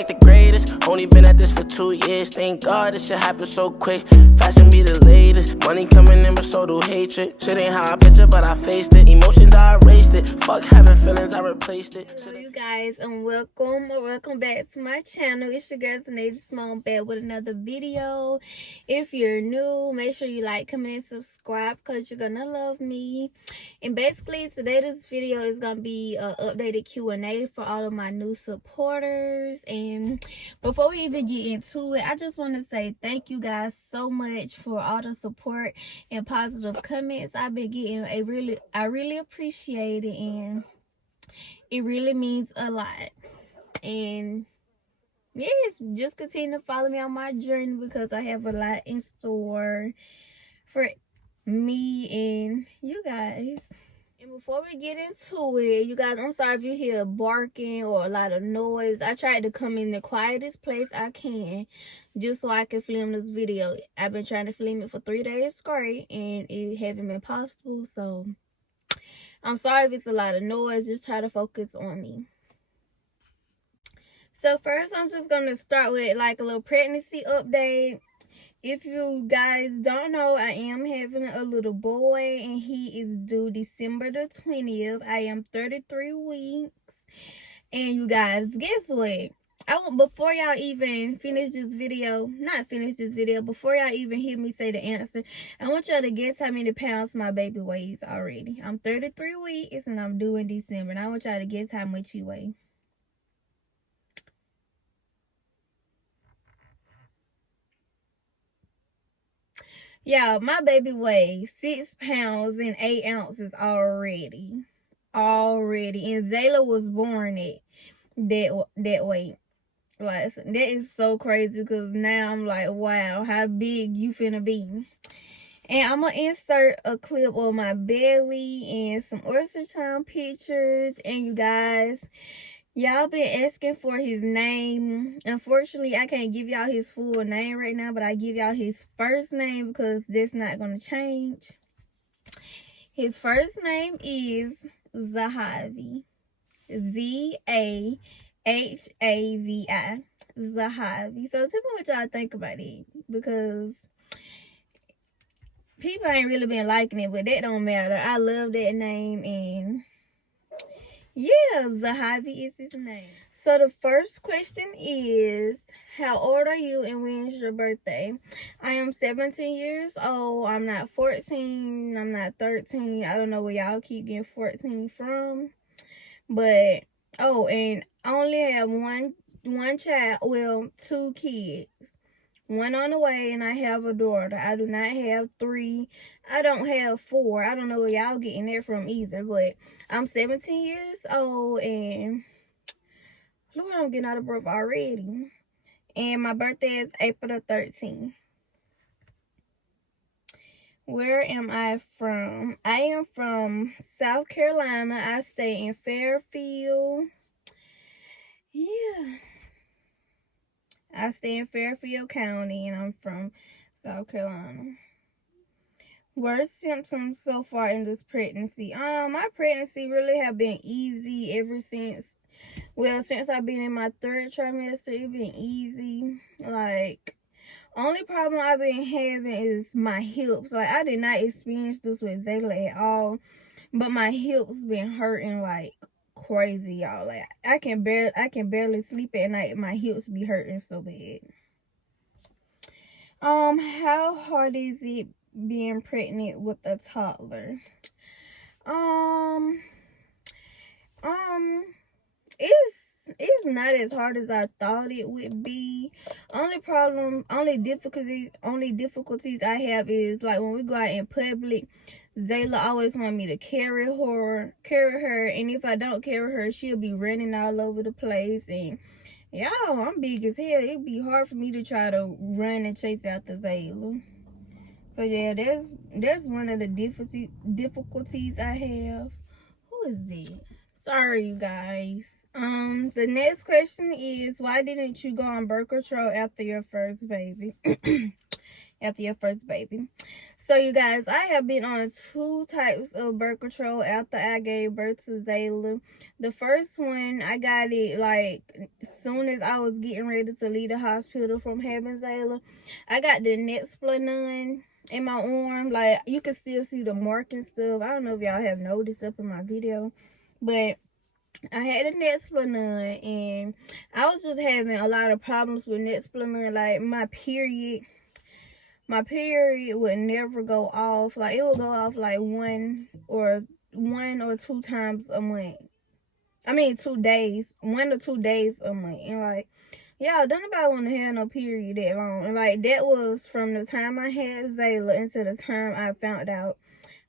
Like the greatest, only been at this for 2 years. Thank God this shit happened so quick. Fashion be the latest, money coming in but so do hatred. Shit ain't how I picture but I faced it. Emotions I erased it. Fuck having feelings I replaced it. Hello you guys and welcome back to my channel. It's your girl ZanadiaSimone back with another video. If you're new, make sure you like, comment, and subscribe because you're gonna love me. And basically today this video is gonna be an updated Q&A for all of my new supporters. And before we even get into it, I just want to say thank you guys so much for all the support and positive comments I've been getting. I really appreciate it, and it really means a lot. And yes, just continue to follow me on my journey because I have a lot in store for me and you guys. And before we get into it, you guys, I'm sorry if you hear barking or a lot of noise. I tried to come in the quietest place I can just so I can film this video. I've been trying to film it for 3 days straight and it haven't been possible, so I'm sorry if it's a lot of noise. Just try to focus on me. So first, I'm just going to start with like a little pregnancy update. If you guys don't know, I am having a little boy and he is due December the 20th. I am 33 weeks. And you guys, guess what? Before y'all even finish this video, before y'all even hear me say the answer, I want y'all to guess how many pounds my baby weighs already. I'm 33 weeks and I'm due in December, and I want y'all to guess how much he weighs. Yeah, my baby weighs 6 pounds and 8 ounces already. And Zayla was born at that weight. Like, that is so crazy because now I'm like, wow, how big you finna be. And I'm gonna insert a clip of my belly and some oyster time pictures. And you guys, y'all been asking for his name. Unfortunately, I can't give y'all his full name right now, but I give y'all his first name because that's not gonna change. His first name is Zahavi. Zahavi. Zahavi. So tell me what y'all think about it, because people ain't really been liking it, but that don't matter. I love that name, and yeah, Zahavi is his name. So the first question is, how old are you and when's your birthday? I am 17 years old. I'm not 14. I'm not 13. I don't know where y'all keep getting 14 from. But, oh, and I only have one child, well, 2 kids. One on the way, and I have a daughter. I do not have 3. I don't have 4. I don't know where y'all getting that from either, but I'm 17 years old, and Lord, I'm getting out of breath already. And my birthday is April the 13th. Where am I from? I am from South Carolina. I stay in Fairfield. Yeah. I stay in Fairfield County, and I'm from South Carolina. Worst symptoms so far in this pregnancy? My pregnancy really have been easy ever since. Well, since I've been in my 3rd trimester, it's been easy. Like, only problem I've been having is my hips. Like, I did not experience this with Zayla at all, but my hips been hurting like crazy, y'all. Like, I can barely sleep at night. My hips be hurting so bad. How hard is it being pregnant with a toddler? It's not as hard as I thought it would be. Only difficulties I have is like when we go out in public, Zayla always want me to carry her, and if I don't carry her, she'll be running all over the place. And y'all, I'm big as hell. It'd be hard for me to try to run and chase after Zayla. So yeah, that's one of the difficulties I have. Who is this? Sorry, you guys. The next question is, why didn't you go on birth control after your first baby? after your first baby. So you guys, I have been on 2 types of birth control after I gave birth to Zayla. The first one, I got it like as soon as I was getting ready to leave the hospital from having Zayla. I got the Nexplanon in my arm. Like, you can still see the mark and stuff. I don't know if y'all have noticed up in my video, but I had a Nexplanon, and I was just having a lot of problems with Nexplanon. Like, my period would never go off. Like, it would go off like one or 2 times a month. I mean 2 days, 1 or 2 days a month. And like, y'all, don't nobody want to have no period that long. And like, that was from the time I had Zayla until the time I found out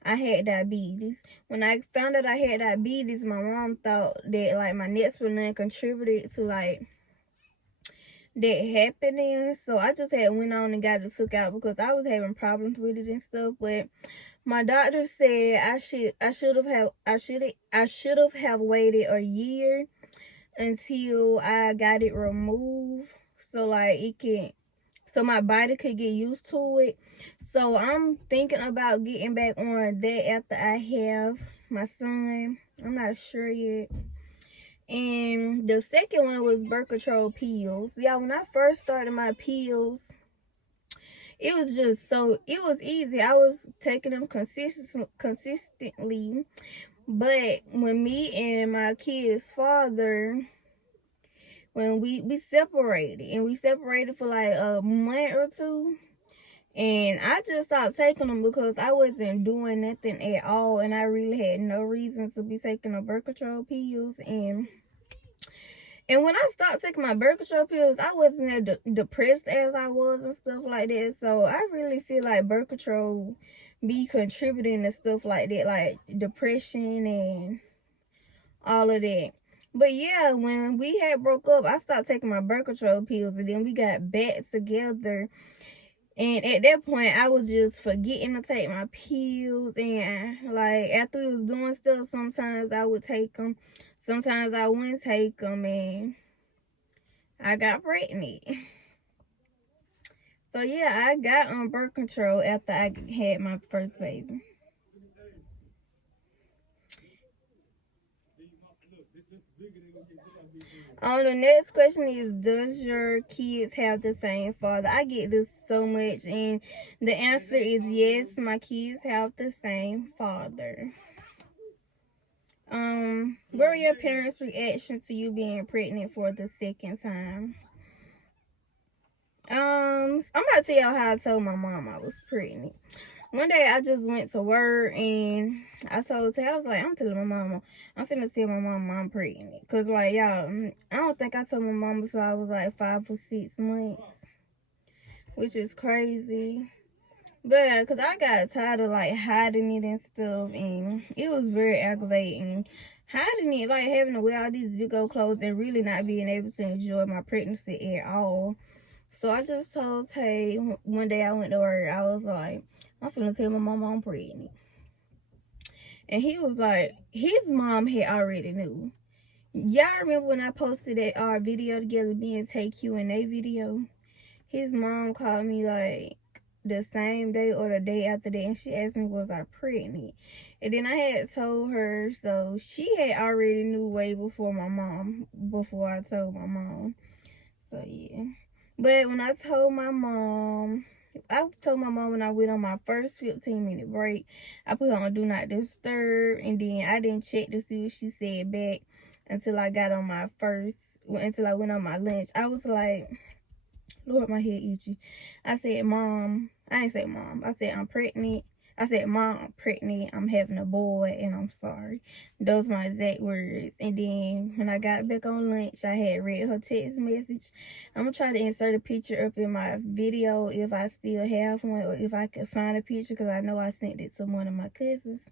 I had diabetes. When I found out I had diabetes, my mom thought that like my Nexplanon contributed to like that happening. So I just had went on and got it took out because I was having problems with it and stuff. But my doctor said I should have waited a year until I got it removed, so like so my body could get used to it. So I'm thinking about getting back on that after I have my son. I'm not sure yet. And the second one was birth control pills. Y'all, when I first started my pills, it was easy. I was taking them consistently. But when me and my kid's father, when we separated, and we separated for like a month or 2, and I just stopped taking them because I wasn't doing nothing at all, and I really had no reason to be taking the birth control pills. And when I stopped taking my birth control pills, I wasn't as depressed as I was and stuff like that. So I really feel like birth control be contributing to stuff like that, like depression and all of that. But yeah, when we had broke up, I stopped taking my birth control pills, and then we got back together. And at that point, I was just forgetting to take my pills. And like, after we was doing stuff, sometimes I would take them, sometimes I wouldn't take them, and I got pregnant. So yeah, I got on birth control after I had my first baby. The next question is, does your kids have the same father? I get this so much, and the answer is yes, my kids have the same father. What were your parents' reaction to you being pregnant for the second time? I'm about to tell y'all how I told my mom I was pregnant. One day I just went to work, and I told her, I was like, I'm telling my mama, I'm finna tell my mama I'm pregnant. Cause like, y'all, I don't think I told my mama until I was like 5 or 6 months, which is crazy. But cause I got tired of like hiding it and stuff, and it was very aggravating. Hiding it, like having to wear all these big old clothes and really not being able to enjoy my pregnancy at all. So I just told Tay, one day I went to work, I was like, I'm finna tell my mama I'm pregnant. And he was like, his mom had already knew. Y'all remember when I posted that our video together, being Tay Q&A video? His mom called me like the same day or the day after that, and she asked me, was I pregnant? And then I had told her, so she had already knew way before I told my mom. So yeah. But when I told my mom, when I went on my first 15-minute break, I put her on Do Not Disturb, and then I didn't check to see what she said back until I went on my lunch. I was like, Lord, my head itchy. I said, Mom, I didn't say Mom. I said, I'm pregnant. I said, Mom, I'm pregnant. I'm having a boy, and I'm sorry. Those are my exact words. And then when I got back on lunch, I had read her text message. I'm going to try to insert a picture up in my video if I still have one, or if I could find a picture, because I know I sent it to one of my cousins.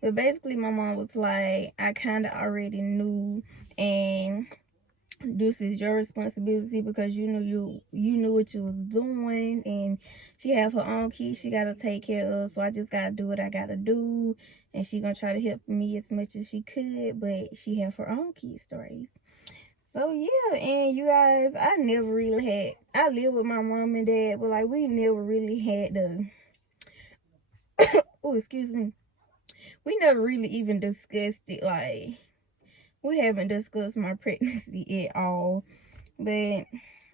But basically, my mom was like, I kind of already knew, and this is your responsibility because you knew what you was doing, and she have her own kids she gotta take care of, so I just gotta do what I gotta do, and she gonna try to help me as much as she could, but she have her own kids to raise. So yeah, and you guys, I never really had, I live with my mom and dad, but like we never really had the oh, excuse me, we never really even discussed it. Like, we haven't discussed my pregnancy at all. But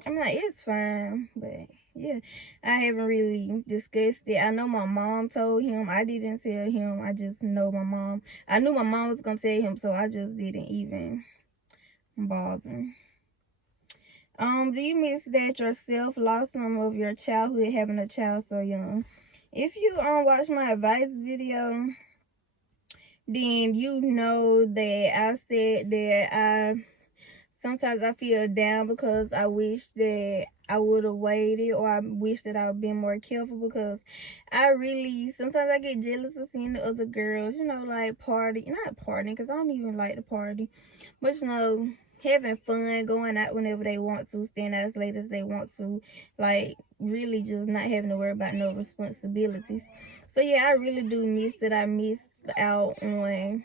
I'm like, it's fine. But yeah, I haven't really discussed it. I know my mom told him. I didn't tell him. I just know my mom. I knew my mom was gonna tell him, so I just didn't even bother. Do you miss that yourself? Lost some of your childhood having a child so young? If you watch my advice video, then you know that I said that sometimes I feel down because I wish that I would have waited, or I wish that I would have been more careful, because sometimes I get jealous of seeing the other girls, you know, like not partying, because I don't even like to party, but you know, having fun, going out whenever they want to, staying out as late as they want to, like really just not having to worry about no responsibilities. So yeah, I really do miss that. I missed out on,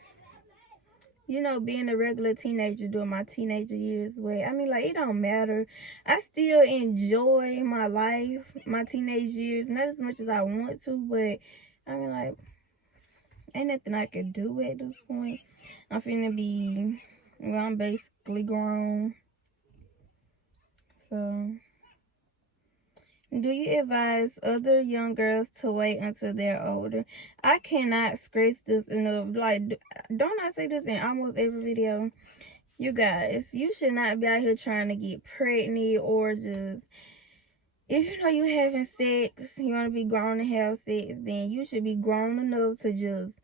you know, being a regular teenager during my teenager years. But I mean, like, it don't matter. I still enjoy my life, my teenage years, not as much as I want to, but I mean, like, ain't nothing I can do at this point. I'm finna be, well, I'm basically grown. So, do you advise other young girls to wait until they're older? I cannot stress this enough. Like, don't I say this in almost every video? You guys, you should not be out here trying to get pregnant, or just, if you know you having sex, you want to be grown and have sex, then you should be grown enough to just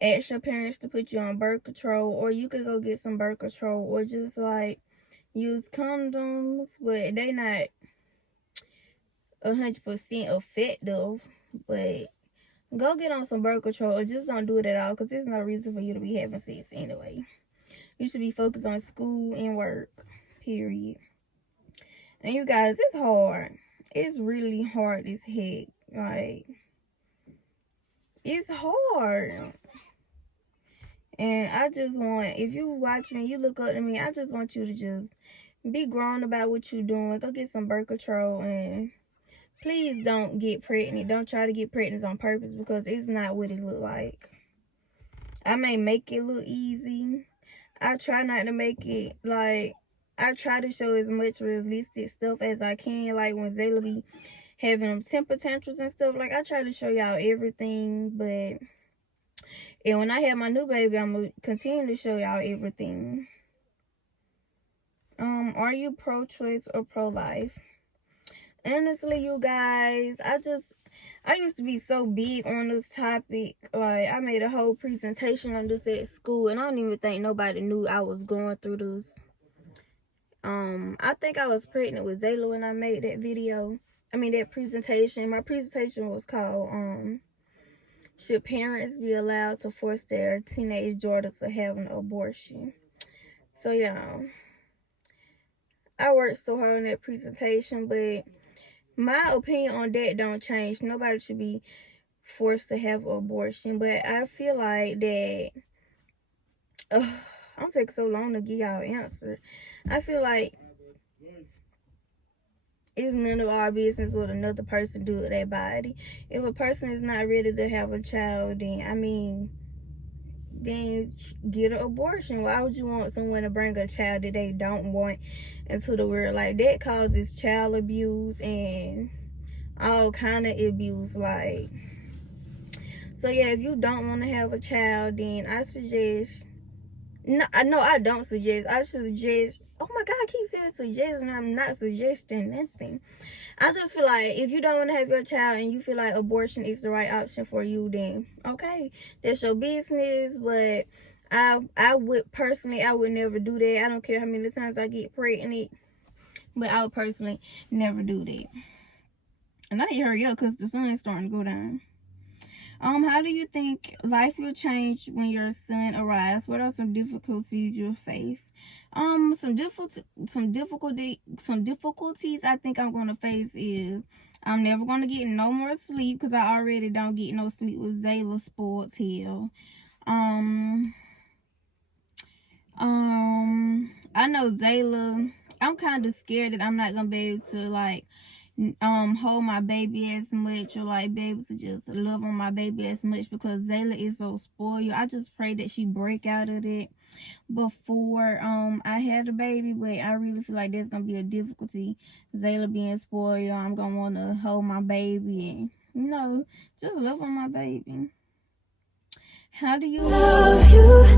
ask your parents to put you on birth control, or you could go get some birth control, or just like use condoms, but they not 100% effective. But go get on some birth control, or just don't do it at all, because there's no reason for you to be having sex anyway. You should be focused on school and work, period. And you guys, it's hard. It's really hard as heck. Like, it's hard. And I just want, if you watch me, you look up to me, I just want you to just be grown about what you're doing. Go get some birth control, and please don't get pregnant. Don't try to get pregnant on purpose, because it's not what it look like. I may make it look easy. I try not to make it, like, I try to show as much realistic stuff as I can. Like when Zayla be having them temper tantrums and stuff, like I try to show y'all everything. But, and when I have my new baby, I'm going to continue to show y'all everything. Are you pro-choice or pro-life? Honestly, you guys, I used to be so big on this topic. Like, I made a whole presentation on this at school, and I don't even think nobody knew I was going through this. I think I was pregnant with Zayla when I made that video. I mean, that presentation. My presentation was called, should parents be allowed to force their teenage daughter to have an abortion? So, yeah, I worked so hard on that presentation, but my opinion on that don't change. Nobody should be forced to have an abortion, but I feel like that, I'm taking so long to give y'all an answer. I feel like it's none of our business what another person do with their body. If a person is not ready to have a child, then get an abortion. Why would you want someone to bring a child that they don't want into the world? Like, that causes child abuse and all kind of abuse. Like, so yeah, if you don't want to have a child, then I suggest, I don't suggest, I suggest, oh my God, I keep saying suggest, and I'm not suggesting nothing. I just feel like if you don't want to have your child and you feel like abortion is the right option for you, then okay, that's your business. But I would personally, I would never do that. I don't care how many times I get pregnant, but I would personally never do that. And I need to hurry up because the sun is starting to go down. How do you think life will change when your son arrives? What are some difficulties you'll face? Some difficulties I think I'm gonna face is I'm never gonna get no more sleep, because I already don't get no sleep with Zayla spoiled I know Zayla, I'm kind of scared that I'm not gonna be able to like hold my baby as much, or like be able to just love on my baby as much, because Zayla is so spoiled. I just pray that she break out of it before I had a baby, but I really feel like there's gonna be a difficulty. Zayla being spoiled, I'm gonna want to hold my baby and, you know, just love on my baby. How do you love you?